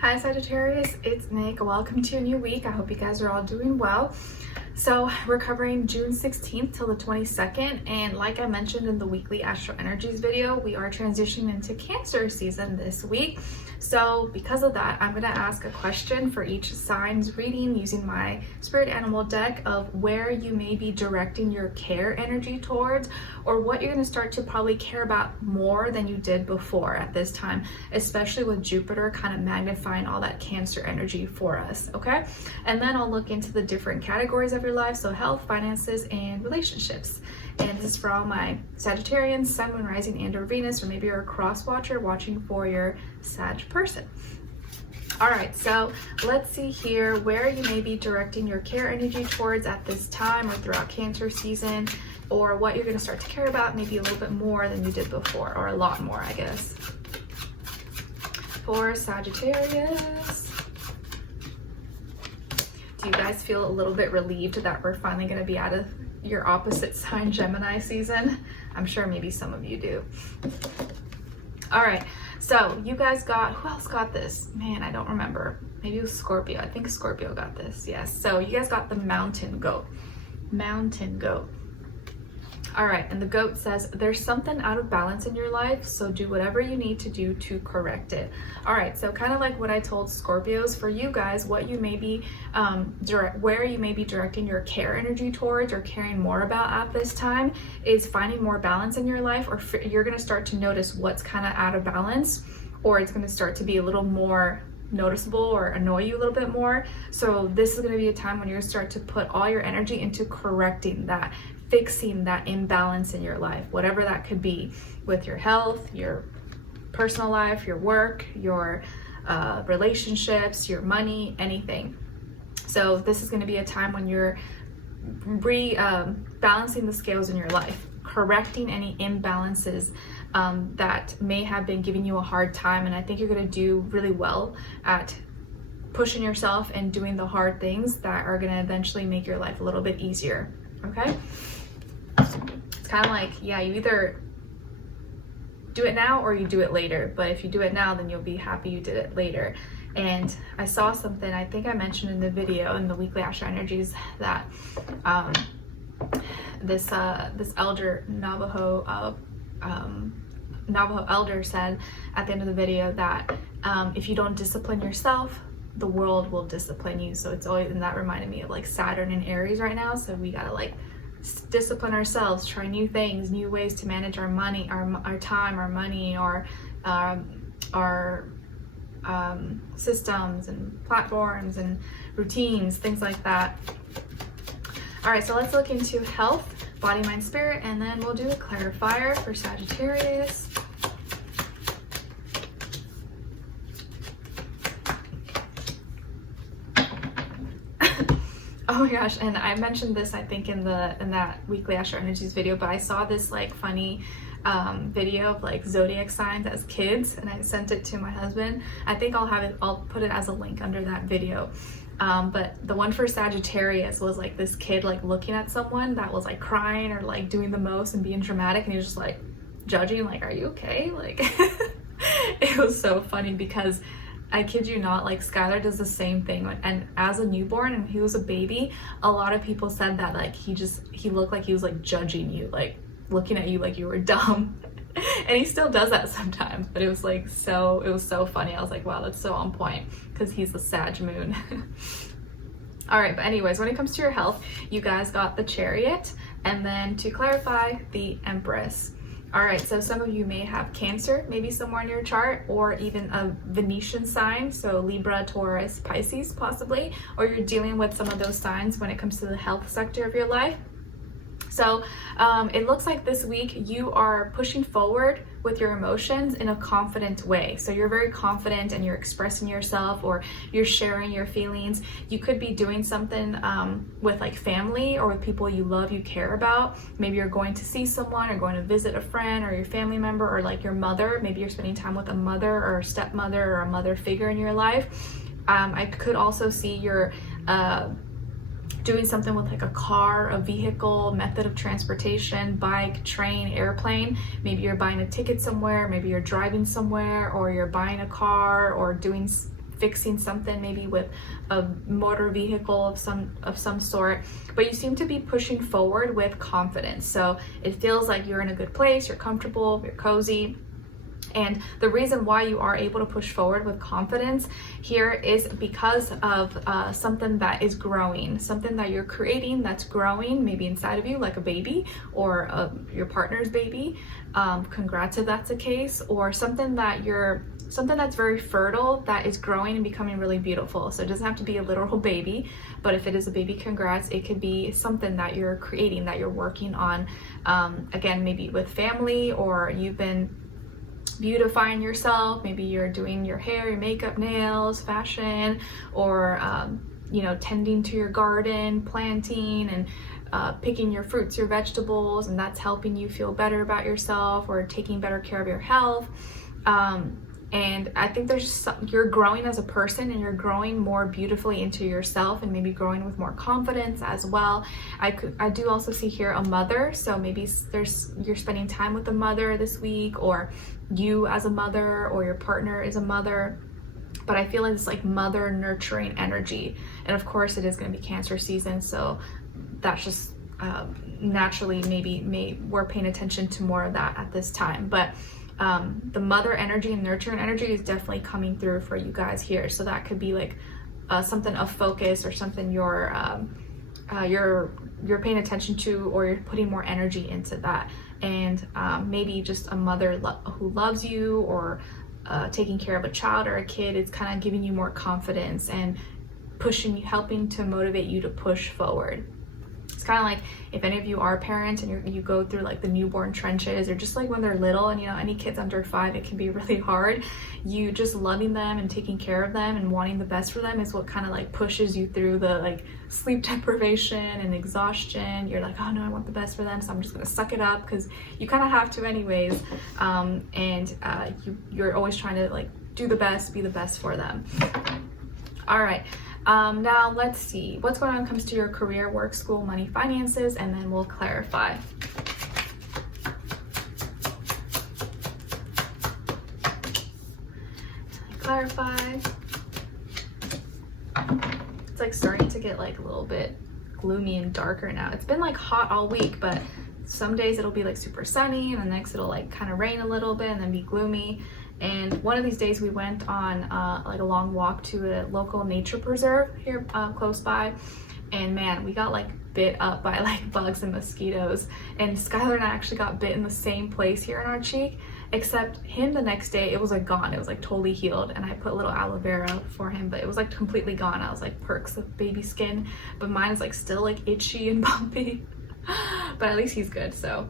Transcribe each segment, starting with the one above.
Hi Sagittarius, it's Nick. Welcome to a new week. I hope you guys are all doing well. So we're covering June 16th till the 22nd, and like I mentioned in the weekly Astro Energies video, we are transitioning into Cancer season this week. So because of that, I'm going to ask a question for each sign's reading using my spirit animal deck of where you may be directing your care energy towards, or what you're going to start to probably care about more than you did before at this time, especially with Jupiter kind of magnifying all that Cancer energy for us. Okay, and then I'll look into the different categories of your life, so health, finances, and relationships. And this is for all my Sagittarians, Sun, Moon, Rising, and or Venus, or maybe you're a cross watcher watching for your Sag person. All right, so let's see here where you may be directing your care energy towards at this time or throughout Cancer season, or what you're going to start to care about maybe a little bit more than you did before, or a lot more, I guess. For Sagittarius, do you guys feel a little bit relieved that we're finally going to be out of your opposite sign Gemini season? I'm sure maybe some of you do. All right, so you guys got, who else got this? Man, I don't remember. Maybe it was Scorpio. I think Scorpio got this. Yes. So you guys got the mountain goat. Mountain goat. All right, and the goat says there's something out of balance in your life, so do whatever you need to do to correct it. All right, so kind of like what I told Scorpios, for you guys, what you may be where you may be directing your care energy towards or caring more about at this time is finding more balance in your life, or you're going to start to notice what's kind of out of balance, or it's going to start to be a little more noticeable or annoy you a little bit more. So this is going to be a time when you're going to start to put all your energy into correcting that, fixing that imbalance in your life, whatever that could be, with your health, your personal life, your work, your relationships, your money, anything. So this is going to be a time when you're balancing the scales in your life, correcting any imbalances that may have been giving you a hard time. And I think you're going to do really well at pushing yourself and doing the hard things that are going to eventually make your life a little bit easier. Okay, it's kind of like, yeah, you either do it now or you do it later, but if you do it now, then you'll be happy you did it later. And I saw something, I think I mentioned in the video in the weekly Astro Energies, that this elder Navajo elder said at the end of the video that if you don't discipline yourself, the world will discipline you. So it's always, and that reminded me of like Saturn and Aries right now. So we gotta like discipline ourselves, try new things, new ways to manage our money, our time, our money, our systems and platforms and routines, things like that. All right, so let's look into health, body, mind, spirit, and then we'll do a clarifier for Sagittarius. Oh my gosh, and I mentioned this I think in that weekly Astro Energies video, but I saw this like funny video of like zodiac signs as kids, and I sent it to my husband. I think I'll put it as a link under that video. But the one for Sagittarius was like this kid like looking at someone that was like crying or like doing the most and being dramatic, and he was just like judging, like, are you okay? Like it was so funny because I kid you not, like Skylar does the same thing. And as a newborn and he was a baby, a lot of people said that like he looked like he was like judging you, like looking at you like you were dumb. And he still does that sometimes, but it was like it was so funny. I was like, wow, that's so on point, because he's the Sag moon. All right, but anyways, when it comes to your health, you guys got the Chariot, and then to clarify, the Empress. All right, so some of you may have Cancer, maybe somewhere in your chart, or even a Venetian sign, so Libra, Taurus, Pisces possibly, or you're dealing with some of those signs when it comes to the health sector of your life. So it looks like this week you are pushing forward with your emotions in a confident way. So you're very confident and you're expressing yourself, or you're sharing your feelings. You could be doing something with like family or with people you love, you care about. Maybe you're going to see someone or going to visit a friend or your family member, or like your mother. Maybe you're spending time with a mother or a stepmother or a mother figure in your life. I could also see your doing something with like a car, a vehicle, method of transportation, bike, train, airplane. Maybe you're buying a ticket somewhere, maybe you're driving somewhere, or you're buying a car or doing fixing something, maybe with a motor vehicle of some sort, but you seem to be pushing forward with confidence. So it feels like you're in a good place, you're comfortable, you're cozy. And the reason why you are able to push forward with confidence here is because of something that is growing, something that you're creating that's growing, maybe inside of you, like a baby or your partner's baby. Congrats if that's the case, or something that's very fertile that is growing and becoming really beautiful. So it doesn't have to be a literal baby, but if it is a baby, congrats. It could be something that you're creating, that you're working on, again, maybe with family, or you've been beautifying yourself. Maybe you're doing your hair, your makeup, nails, fashion, or tending to your garden, planting and picking your fruits, your vegetables, and that's helping you feel better about yourself, or taking better care of your health. And I think you're growing as a person, and you're growing more beautifully into yourself, and maybe growing with more confidence as well. I do also see here a mother, so maybe you're spending time with a mother this week, or you as a mother, or your partner is a mother. But I feel like it's like mother nurturing energy, and of course it is going to be Cancer season, so that's just naturally maybe we're paying attention to more of that at this time. But the mother energy and nurturing energy is definitely coming through for you guys here. So that could be like something of focus, or something you're paying attention to, or you're putting more energy into that. And maybe just a mother who loves you, or taking care of a child or a kid. It's kind of giving you more confidence and pushing you, helping to motivate you to push forward. It's kind of like if any of you are parents and you go through like the newborn trenches, or just like when they're little, and any kids under 5, it can be really hard. You just loving them and taking care of them and wanting the best for them is what kind of like pushes you through the like sleep deprivation and exhaustion. You're like, oh no, I want the best for them, so I'm just gonna suck it up, because you kind of have to anyways. You're always trying to like do the best, be the best for them. All right. Now let's see what's going on when it comes to your career, work, school, money, finances, and then we'll clarify. Clarify. It's like starting to get like a little bit gloomy and darker now. It's been like hot all week, but some days it'll be like super sunny, and the next it'll like kind of rain a little bit and then be gloomy. And one of these days we went on like a long walk to a local nature preserve here close by, and man, we got like bit up by like bugs and mosquitoes. And Skylar and I actually got bit in the same place here in our cheek, except him the next day it was like gone. It was like totally healed, and I put a little aloe vera for him, but it was like completely gone. I was like, perks of baby skin, but mine is like still like itchy and bumpy. But at least he's good. So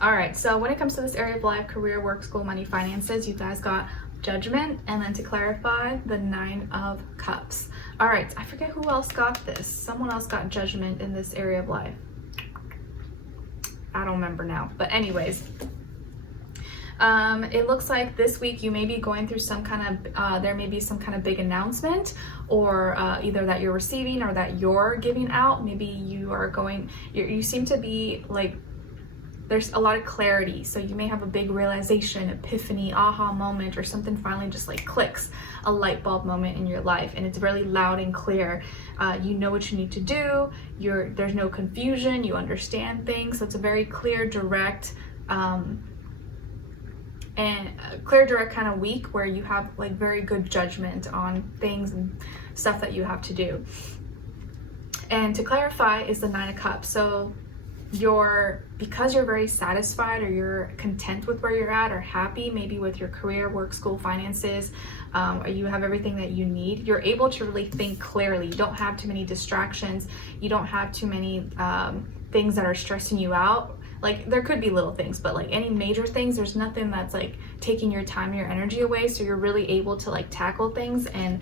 all right, so when it comes to this area of life, career, work, school, money, finances, you guys got Judgment, and then to clarify, the 9 of Cups. All right, I forget who else got this. Someone else got Judgment in this area of life. I don't remember now, but anyways, it looks like this week you may be going through some kind of, there may be some kind of big announcement, or either that you're receiving or that you're giving out. Maybe you seem to be like, there's a lot of clarity, so you may have a big realization, epiphany, aha moment, or something finally just like clicks, a light bulb moment in your life, and it's really loud and clear. You know what you need to do. There's no confusion. You understand things, so it's a very clear, direct, kind of week where you have like very good judgment on things and stuff that you have to do. And to clarify is the 9 of Cups. So because you're very satisfied, or you're content with where you're at, or happy maybe with your career, work, school, finances, or you have everything that you need, you're able to really think clearly. You don't have too many distractions. You don't have too many things that are stressing you out. Like there could be little things, but like any major things, there's nothing that's like taking your time, your energy away. So you're really able to like tackle things and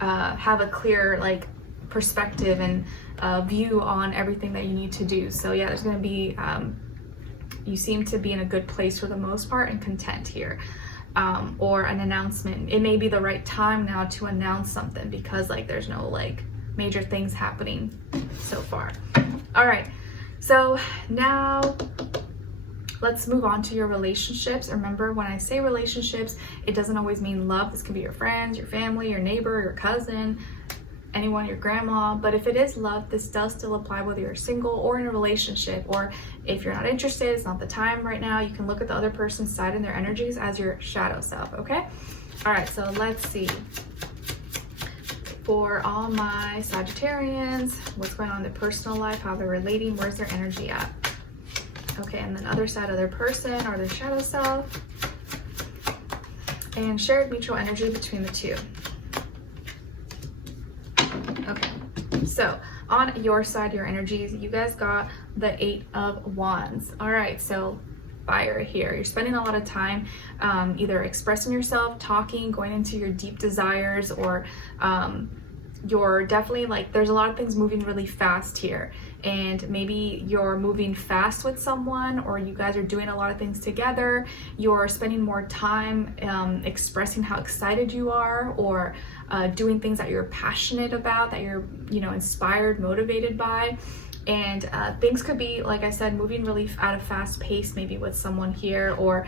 have a clear like perspective and view on everything that you need to do. So yeah, there's going to be you seem to be in a good place for the most part, and content here, or an announcement. It may be the right time now to announce something, because like there's no like major things happening so far. All right, so now let's move on to your relationships. Remember, when I say relationships, it doesn't always mean love. This can be your friends, your family, your neighbor, your cousin, anyone, your grandma. But if it is love, this does still apply whether you're single or in a relationship, or if you're not interested, it's not the time right now, you can look at the other person's side and their energies as your shadow self. Okay, all right, so let's see. For all my Sagittarians, what's going on in their personal life, how they're relating, where's their energy at? Okay, and then other side of their person or their shadow self, and shared mutual energy between the two. Okay, so on your side, your energies, you guys got the 8 of Wands. All right, so fire here. You're spending a lot of time either expressing yourself, talking, going into your deep desires, or you're definitely like, there's a lot of things moving really fast here, and maybe you're moving fast with someone, or you guys are doing a lot of things together. You're spending more time expressing how excited you are, or doing things that you're passionate about, that you're, you know, inspired, motivated by. And things could be, like I said, moving really at a fast pace, maybe with someone here, or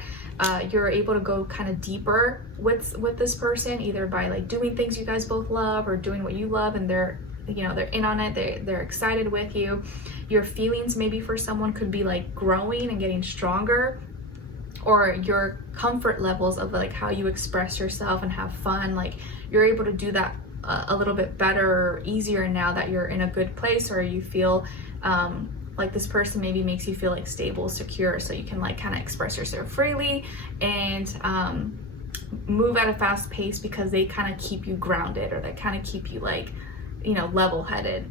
you're able to go kind of deeper with this person, either by like doing things you guys both love, or doing what you love, and they're, you know, they're in on it, they're excited with you. Your feelings maybe for someone could be like growing and getting stronger, or your comfort levels of like how you express yourself and have fun, like you're able to do that a little bit better or easier now that you're in a good place, or you feel like this person maybe makes you feel like stable, secure, so you can like kind of express yourself freely and move at a fast pace, because they kind of keep you grounded, or they kind of keep you like, you know, level-headed.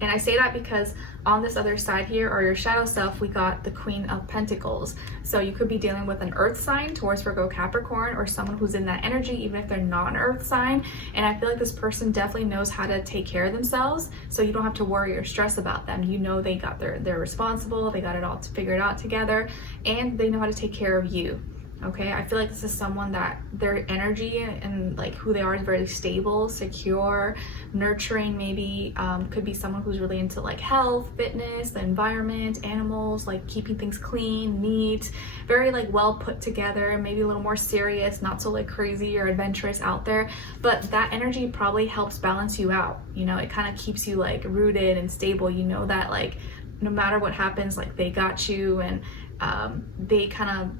And I say that because on this other side here, or your shadow self, we got the Queen of Pentacles. So you could be dealing with an earth sign, Taurus, Virgo, Capricorn, or someone who's in that energy, even if they're not an earth sign. And I feel like this person definitely knows how to take care of themselves, so you don't have to worry or stress about them. You know, they got they're responsible, they got it all figured out together, and they know how to take care of you. Okay, I feel like this is someone that their energy and like who they are is very stable, secure, nurturing. Maybe could be someone who's really into like health, fitness, the environment, animals, like keeping things clean, neat, very like well put together, maybe a little more serious, not so like crazy or adventurous out there. But that energy probably helps balance you out. You know, it kind of keeps you like rooted and stable. You know that like no matter what happens, like they got you, and they kind of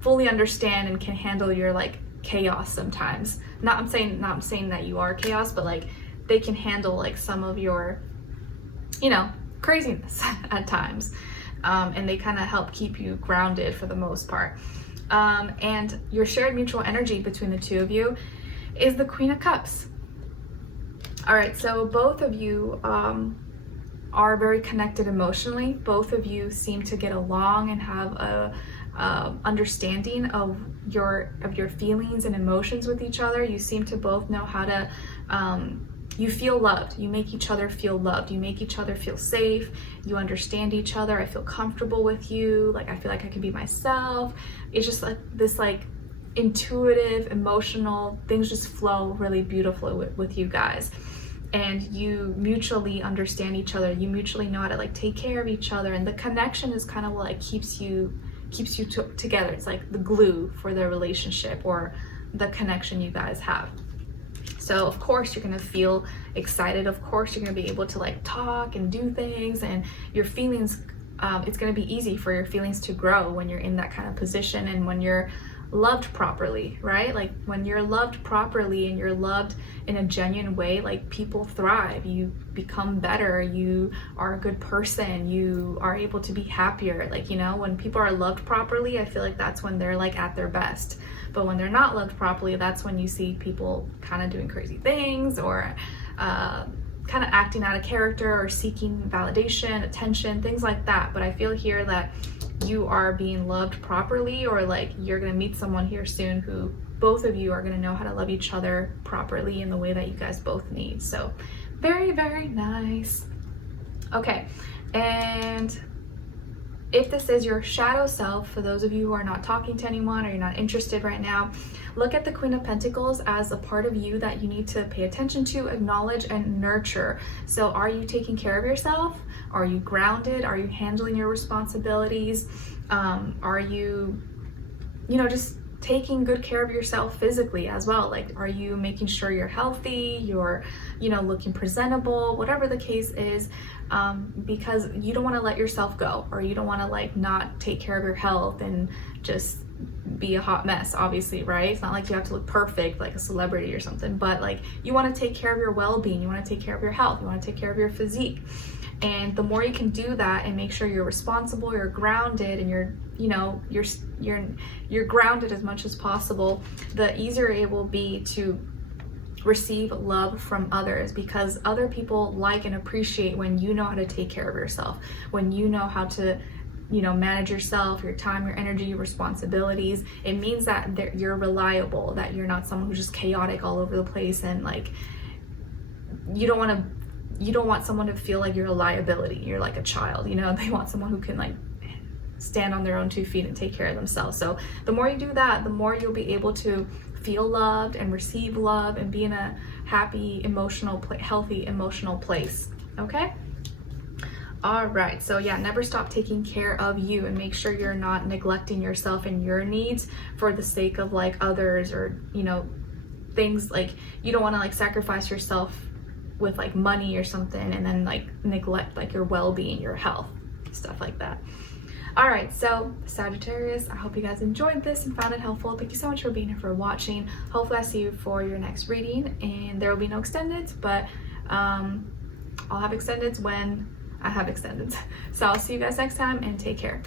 fully understand and can handle your like chaos sometimes. Not saying that you are chaos, but like they can handle like some of your, you know, craziness at times, and they kind of help keep you grounded for the most part. And your shared mutual energy between the two of you is the Queen of Cups. All right, so both of you are very connected emotionally. Both of you seem to get along and have a understanding of your feelings and emotions with each other. You seem to both know how to you feel loved. You make each other feel loved. You make each other feel safe. You understand each other. I feel comfortable with you. Like I feel like I can be myself. It's just like this like intuitive, emotional things just flow really beautifully with you guys. And you mutually understand each other. You mutually know how to like take care of each other, and the connection is kind of what like keeps you together. It's like the glue for the relationship or the connection you guys have. So of course you're gonna feel excited. Of course you're gonna be able to like talk and do things, and your feelings, it's gonna be easy for your feelings to grow when you're in that kind of position, and when you're loved properly, right? Like when you're loved properly and you're loved in a genuine way, like people thrive, you become better, you are a good person, you are able to be happier. Like, you know, when people are loved properly, I feel like that's when they're like at their best. But when they're not loved properly, that's when you see people kind of doing crazy things, or kind of acting out of character, or seeking validation, attention, things like that. But I feel here that you are being loved properly, or like you're gonna meet someone here soon who both of you are gonna know how to love each other properly in the way that you guys both need. So very, very nice. Okay, and if this is your shadow self, for those of you who are not talking to anyone or you're not interested right now, look at the Queen of Pentacles as a part of you that you need to pay attention to, acknowledge, and nurture. So are you taking care of yourself? Are you grounded? Are you handling your responsibilities? Are you, just taking good care of yourself physically as well? Like, are you making sure you're healthy, you're, looking presentable, whatever the case is, because you don't want to let yourself go, or you don't want to like not take care of your health and just be a hot mess, obviously, right? It's not like you have to look perfect like a celebrity or something, but like you want to take care of your well-being, you want to take care of your health, you want to take care of your physique. And the more you can do that and make sure you're responsible, you're grounded, and you're grounded as much as possible, the easier it will be to receive love from others, because other people like and appreciate when you know how to take care of yourself, when you know how to manage yourself, your time, your energy, your responsibilities. It means that you're reliable, that you're not someone who's just chaotic all over the place, and like you don't want someone to feel like you're a liability, you're like a child, they want someone who can like stand on their own 2 feet and take care of themselves. So the more you do that, the more you'll be able to feel loved and receive love and be in a happy, healthy emotional place. Okay? All right, so yeah, never stop taking care of you, and make sure you're not neglecting yourself and your needs for the sake of like others, or things like you don't want to like sacrifice yourself with like money or something and then like neglect like your well-being, your health, stuff like that. All right, so Sagittarius, I hope you guys enjoyed this and found it helpful. Thank you so much for being here, for watching. Hopefully I see you for your next reading, and there will be no extendeds, but I'll have extendeds when I have extendeds. So I'll see you guys next time, and take care.